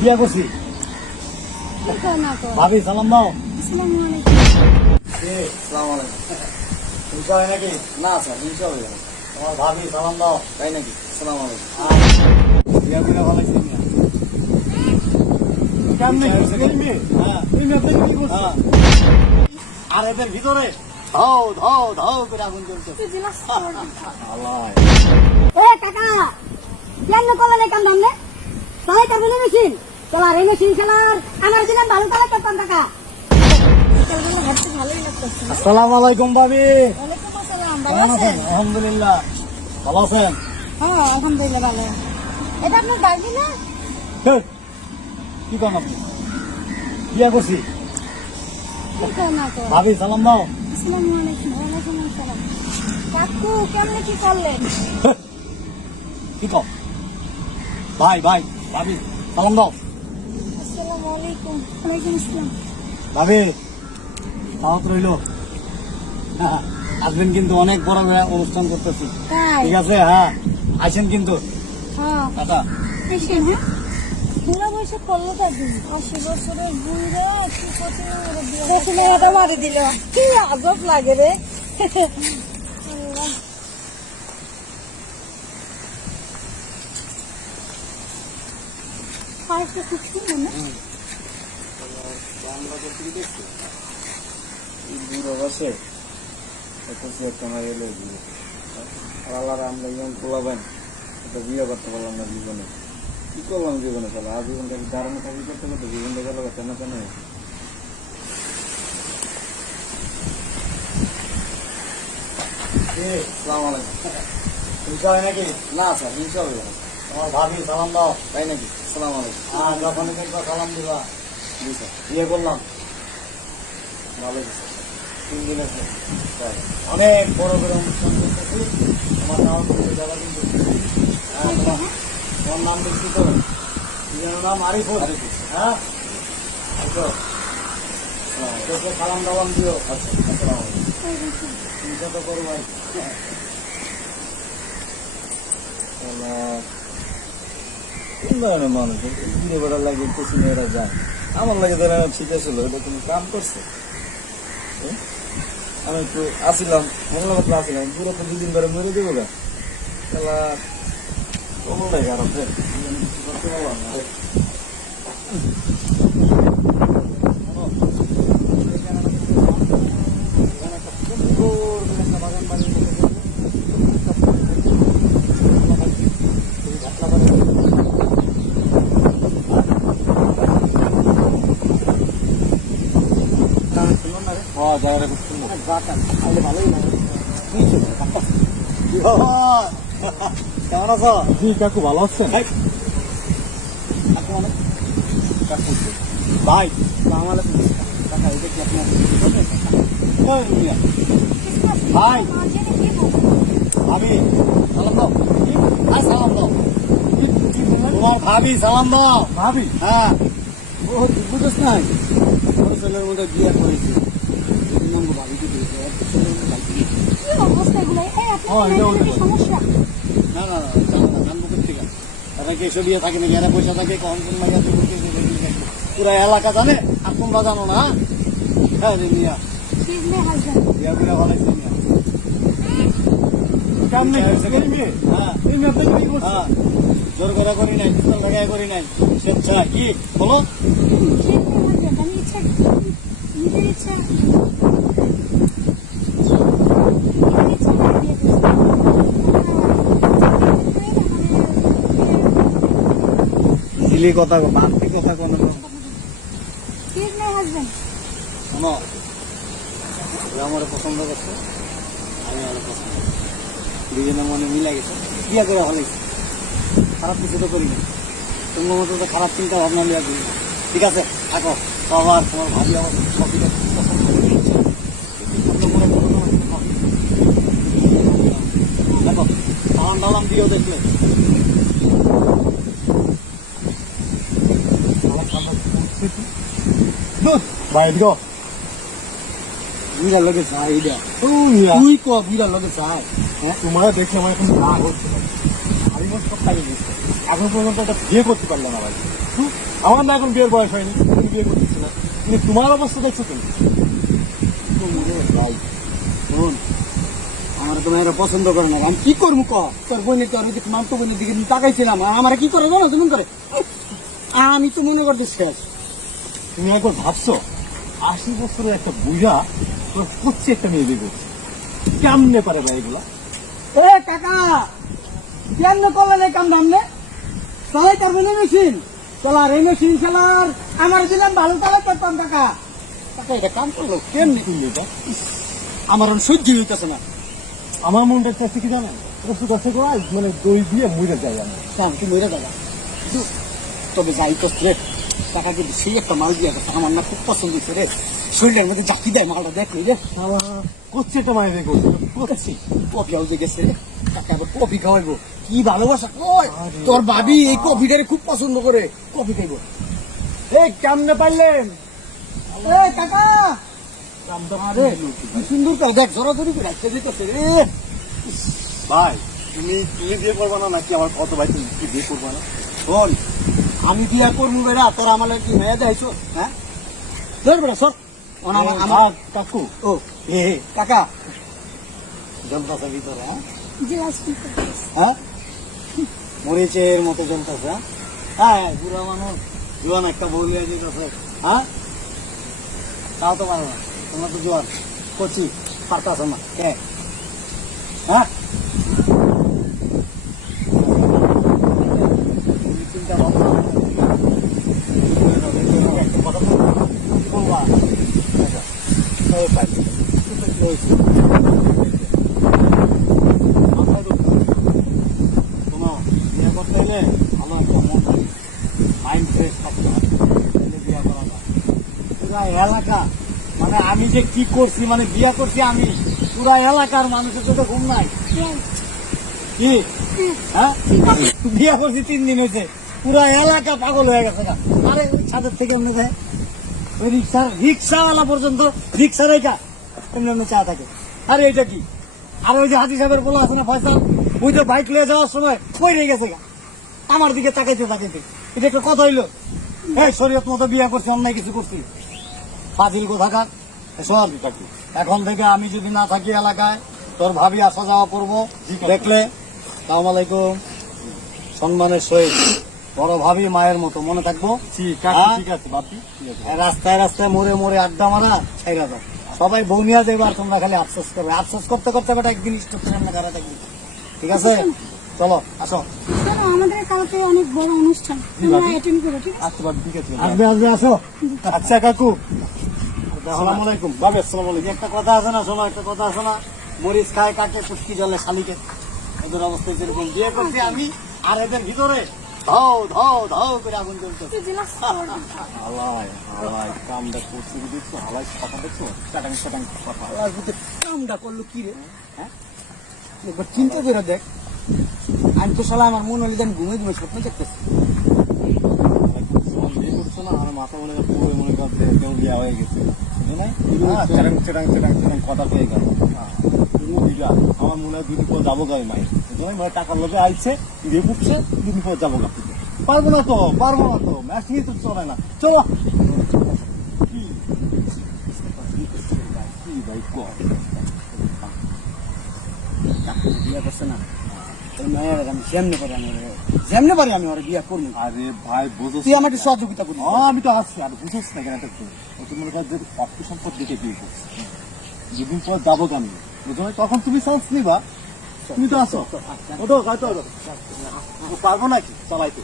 বিয়া করছি। ভাবি সালাম দাও। হিংসা হয় নাকি? না স্যার হিংসা হবে না। তোমার ভাবি সালাম দাও। তাই নাকি? সালাম আলাইকুম। বিয়া করে ভালাইছি না। কেমনে কি করবি? হ্যাঁ এই মেয়ে কি করছ? আর এদের ভিতরে ধাও ধাও ধাও করে আগুন জ্বলছে। আল্লাহ এ কাকা কেন করলেন এই কাম ধামনে তাই কারণে মেশিন চলা রে মেশিন খেলার আমার জন্য ভালো কালে করতাম কাকা ভালোই লাগতেছে। আসসালামু আলাইকুম ভাবি। ওয়ালাইকুম আসসালাম। ভালো কেমন আছেন? আছেন? আলহামদুলিল্লাহ ভালো আছেন? হ্যাঁ আলহামদুলিল্লাহ ভালো। এটা আপনার বাড়ি না? হেই, কি করেন আপনি? বিয়া করছি। কি করনা তো? ভাবি সালাম দাও। আসসালামু আলাইকুম। ওয়ালাইকুম আসসালাম। কাকু কেমনে কি করলেন? হেই, কি কও? ভাই ভাই ভাবি সালাম দাও। আসসালামু আলাইকুম। ওয়ালাইকুম আসসালাম। ভাবি দাওয়াত রইল। আসবেন কিন্তু অনেক বড় অনুষ্ঠান করতেছি। তাই? ঠিক আছে? হ্যাঁ আসেন কিন্তু। হ্যাঁ টাটা। এসেন হ্যাঁ বুড়া বয়সে করলো তা দিন 80 বছরের বুড়া কি কত মারি দিল কি আজব লাগে রে পায়েসটা খুব সুন্দর না বুড়ো বসে একটা মারি এলো বুড়ো আর আল্লাহ আমরা ইয়ং পোলাবেন এটা বিয়ে করতে পারলাম না জীবনে। কি করলাম জীবনে তাহলে আর জীবনটাকে দাঁড়ানো থাকি করতে করতে জীবনটা গেল কেন কেন সালাম আলাইকুম। হিংসা হয় নাকি? না স্যার হিংসা হবে না। তোমার ভাবি সালাম দাও। তাই নাকি? সালাম আলাইকুম। যখন দেখবা সালাম দিবা। জি স্যার। বিয়ে করলাম ভালো স্যার। 3 দিন আছে। অনেক বড় করে অনুষ্ঠান করতেছি। তোমার নাম যাবা কিন্তু। হ্যাঁ, তোমার নাম দেখছি তো দুজনের নাম আরিফুল। হ্যাঁ আচ্ছা তোকে সালাম দালাম দিও। আচ্ছা আসসালামু আলাইকুম। চিন্তা তো করো ভাই। কোন ধরনের মানুষ ঘুরে বেড়ার লাগে পেছনে এরা যায় আমার লাগে ধরে ঠিক আছে এটা তুমি কাম করছে আমি একটু আসিলাম মনে মতো আসিলাম পুরো তো 2 দিন ধরে মরে দেবো গা তাহলে কমলটাই খারাপ রে করতে পারলাম না হ্যাঁ জায়গাটা খুব সুন্দর। ভালোই লাগে। কেমন আছো? জি কাকু ভালো আছেন? ভাই আমার কাকা এটা কি আপনার ভাই ভাবি সালাম দাও। হ্যাঁ সালাম দাও। তোমার ভাবি সালাম দাও। ভাবি? হ্যাঁ ও বুঝছ নাই বড় ছেলের মধ্যে বিয়ে করেছে ভাবিকে দিয়েছে কি অবস্থা এগুলো এই আপনার সমস্যা না না না জানো না জানবো কোথেকে তারা কি এসব বিয়ে থাকে নাকি এরা পয়সা থাকে কখন কোন লাগে পুরা এলাকা জানে আর তোমরা জানো না? হ্যাঁ রে মিয়া She's my husband. বিয়া করে ভালাইছে মিয়া। কেমনে মেয়ে? হ্যাঁ এই মেয়ে আপনার কি করছে? হ্যাঁ জোর করে করি নাই পিস্তল ঢাকায় করি নাই স্বেচ্ছা কি বলো? She's my husband. আমি ইচ্ছা নিজের ইচ্ছা ঝিলি কথা বাড়তি কথা কোনো She's my husband. শোনো ও আমার পছন্দ করছে আমি আমার পছন্দ দুজনের মনে মিলে গেছে বিয়ে করে ভালাইছে খারাপ কিছু তো করি না তোমার মতো তো খারাপ চিন্তা ভাবনা নিয়ে দিই ঠিক আছে থাকো বাবার তোমার ভাবি আমার সবটা পছন্দ করে দিয়েছে দেখো সালাম ডালাম দিয়েও দেখলে ভাই দিও বিড়াল লগে চাই এটা তুই ক বিড়াল লগে চাই হ্যাঁ তোমার দেখে আমার এখন রাগ হচ্ছে আমি সব খাই এখন পর্যন্ত একটা বিয়ে করতে পারলাম না ভাই আমার না এখন বিয়ের বয়স হয়নি, আমি বিয়ে করতেছি না, কিন্তু তোমার অবস্থা দেখছো তুমি। ভাই শোন, আমার তো মেয়েরা পছন্দ করে না, আমি কি করবো ক? তোর বোনের তোর ওই মামতো বোনের দিকে তাকাইছিলাম, আর আমার কি করে জানো তুমি করে? আমি তো মনে করতে শেষ। তুমি একবার ভাবছো 80 বছরের একটা বুঝা তোর করছে একটা মেয়ে বিয়ে করছে, কেমনে পারে ভাই এগুলা? এ কাকা, কেন করলেন এই কাম দামনে? চালাই তার মনে মেশিন চালার, এই মেশিন চালার আমার দিলাম ভালো চালাই করতাম কাকা। কাকা এটা কাম করলো কেমনি? তুমি এটা আমার সহ্য হইতেছে না। আমার মনটা চাইছে কি জানেন, ওষুধ আছে গোড়া মানে দই দিয়ে মরে যাই আমি। তুমি মেরে দাদা, তবে যাই করছে টাকা কিন্তু সেই একটা মাল দিয়ে গেছে, আমার না খুব পছন্দ হয়েছে রে। শরীরের মধ্যে জাকি দেয় মালটা, দেখলি রে। শালা করছে একটা মায়ের বিয়ে করছে, করছি। কফি হাউসে গেছে রে, টাকা আবার কফি খাওয়াইবো, কি ভালোবাসা কয়। আরে তোর ভাবি এই কফিটারে খুব পছন্দ করে, কফি খাইবো। এই কেমনে পারলেন? এ কাকা, আরে কি সুন্দর কাজ, দেখ জোরাজোরি করে আসতে যেতেছে রে। ভাই তুমি বিয়ে করবা না নাকি আমার কত ভাই তুমি কি বিয়ে করবা না? শোন, আমি বিয়া করবো বেড়া, তোর আমার কি মেয়ে দেয়ছো? হ্যাঁ ধর বেড়া সর। আমার কাকু ও এ কাকা জলতাছে ভিতরে, হ্যাঁ জিজ্ঞাসা করতেছে। হ্যাঁ মরিচের মতো জলতাছে। হ্যাঁ বুড়া মানুষ জোয়ান একটা বউলিয়া দিতেছে, হ্যাঁ তাও তো পারো না, তোমরা তো জোয়ান কচি পারতাছ না কে? হ্যাঁ চিন্তা ভাবনা একটা কথা বলবা। এলাকা মানে আমি যে কি করছি, মানে বিয়া করছি আমি, পুরা এলাকার মানুষের চোখে ঘুম নাই কি? হ্যাঁ বিয়া করছি 3 দিন হয়েছে, পুরা এলাকা পাগল হয়ে গেছে না। আরে ছাদের থেকে অন্য যায় ওই রিক্সাওয়ালা পর্যন্ত রিক্সা রেখা এমনি অন্য চা থাকে। আরে এটা কি? আর ওই যে হাজি সাহেবের বলা আছে না ফয়সাল, ওই যে বাইক নিয়ে যাওয়ার সময় কই রে গেছে গা, আমার দিকে তাকাইতে তাকাইতে। এটা একটা কথা হইলো? এই শরীয়ত মতো বিয়া করছি, অন্যায় কিছু করছি? ফাজিল কোথাকার। শোন, এখন থেকে আমি যদি না থাকি এলাকায়, তোর ভাবি আসা যাওয়া করবো, দেখলে সালাম আলাইকুম সম্মানের সহিত, বড় ভাবি মায়ের মতো মনে থাকবো। ঠিক আছে, হ্যাঁ? ঠিক আছে বাপি, ঠিক আছে। রাস্তায় রাস্তায় মোড়ে মোড়ে আড্ডা মারা ছাইরা দাও, সবাই বৌনিয়া দেবে আর তোমরা খালি আফসোস করবে। আফসোস করতে করতে বেটা একদিন স্টোর সামনে দাঁড়া থাকবে। ঠিক আছে, চলো আসো। শোনো, আমাদের কালকে অনেক বড় অনুষ্ঠান, তোমরা অ্যাটেন্ড করো, ঠিক আছে? আচ্ছা বাপি, ঠিক আছে। আসবে আসবে আসো। আচ্ছা কাকু, আসসালামু আলাইকুম। বাবু আসসালামু আলাইকুম। একটা কথা আছে না, শোনো একটা কথা আছে না, মরিচ খায় কাকে পুষ্টি জলে শালিকে। এদের অবস্থা যেরকম, বিয়ে করছি আমি আর এদের ভিতরে ধাও ধাও ধাও করে আগুন জ্বলতেছে। তুই জিজ্ঞাসা কর। হালাই হালাই কামটা করছি দেখছো, হালাই কথা দেখছো, চাটাং চাটাং কথা। আল্লাহর প্রতি কামটা করলো কি রে? হ্যাঁ একবার চিন্তা করে দেখ, আমি তো শালা আমার মনে হলে যে আমি ঘুমে ঘুমে স্বপ্ন দেখতেছি। বিয়ে করছো না, আমার মাথা মনে হয় পুরো মনে করছে কেউ বিয়া হয়ে গেছে, বুঝলে না? চাটাং চাটাং চাটাং চাটাং কথা পেয়ে গেল। আমার মনে হয় 2 দিন পর যাবো গাই মাই, বুঝলে মানে টাকার লোভে আইছে, বিয়ে করছে, 2 দিন পর যাবো গা। পারবো না তো, পারবো না তো, ম্যাচিংই তো চলে না। চলো কি কি ভাই কর বিয়ে করছে না, ওই মেয়ের আমি যেমনে পারি আমি যেমনে পারি আমি ওর বিয়ে করবো। আরে ভাই বুঝো, তুই আমাকে সহযোগিতা করবি। আমি তো আসছি, আর বুঝোস না কেন একটা তুমি মনে কর যে অর্থ সম্পদ দেখে বিয়ে করছি, 2 দিন পর যাবো আমি, বুঝো না? তখন তুমি চান্স নিবা, তুমি তো আসো, ওটো হয়তো পারবো নাকি চালাইতে।